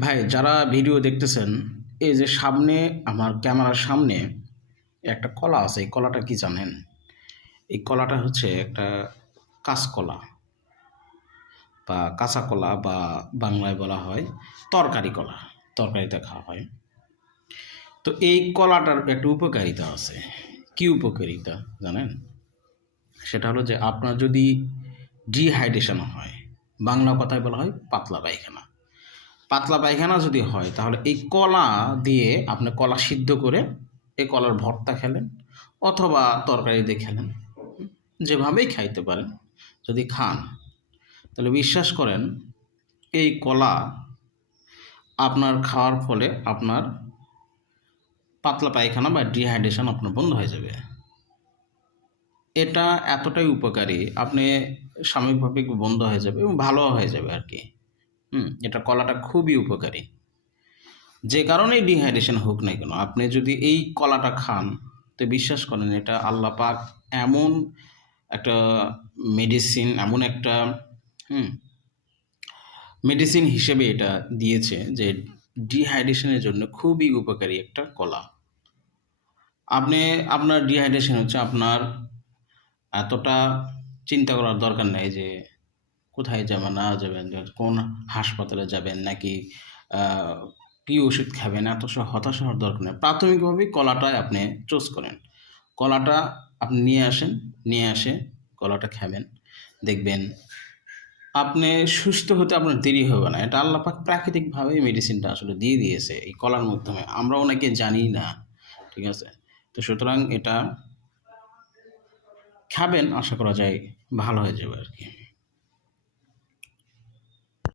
ভাই যারা ভিডিও দেখতেছেন, এই যে সামনে আমার ক্যামেরার সামনে একটা কলা আছে। এই কলাটা কি জানেন? এই কলাটা হচ্ছে একটা কাঁচকলা বা কাঁচা কলা, বা বাংলায় বলা হয় তরকারি কলা। তরকারিতে খাওয়া হয়। তো এই কলাটার একটা উপকারিতা আছে। কি উপকারিতা জানেন? সেটা হলো যে আপনার যদি ডিহাইড্রেশন হয়, বাংলা কথায় বলা হয় পাতলা পায়খানা। পাতলা পায়খানা যদি হয় তাহলে এই কলা দিয়ে আপনি কলা সিদ্ধ করে এই কলার ভর্তা খেলেন, অথবা তরকারি দিয়ে খেলেন, যেভাবেই খাইতে পারেন। যদি খান তাহলে বিশ্বাস করেন, এই কলা আপনার খাওয়ার ফলে আপনার পাতলা পায়খানা বা ডিহাইড্রেশন আপনার বন্ধ হয়ে যাবে। এটা এতটাই উপকারী, আপনি সাময়িকভাবে একটু বন্ধ হয়ে যাবে এবং ভালো হয়ে যাবে আর কি। এটা কলাটা খুবই উপকারী। যে কারণেই ডিহাইড্রেশন হোক না কেন, আপনি যদি এই কলাটা খান তো বিশ্বাস করেন, এটা আল্লাহ পাক এমন একটা মেডিসিন, এমন একটা হুম মেডিসিন হিসেবে এটা দিয়েছে যে ডিহাইড্রেশনের জন্য খুবই উপকারী একটা কলা। আপনি, আপনার ডিহাইড্রেশন হচ্ছে, আপনার এতটা চিন্তা করার দরকার নেই যে কোথায় যাবেন না যাবেন, কোন হাসপাতালে যাবেন, নাকি আহ, কি ওষুধ খাবেন, এত সব হতাশ হওয়ার দরকার নেই। প্রাথমিকভাবেই কলাটাই আপনি চুজ করেন। কলাটা আপনি নিয়ে আসেন, নিয়ে আসে কলাটা খাবেন, দেখবেন আপনি সুস্থ হতে আপনার দেরি হবে না। এটা আল্লাহ পাক প্রাকৃতিকভাবেই মেডিসিনটা আসলে দিয়ে দিয়েছে এই কলার মাধ্যমে, আমরা অনেকে জানি না। ঠিক আছে? তো সুতরাং এটা খাবেন, আশা করা যায় ভালো হয়ে যাবে আর কি।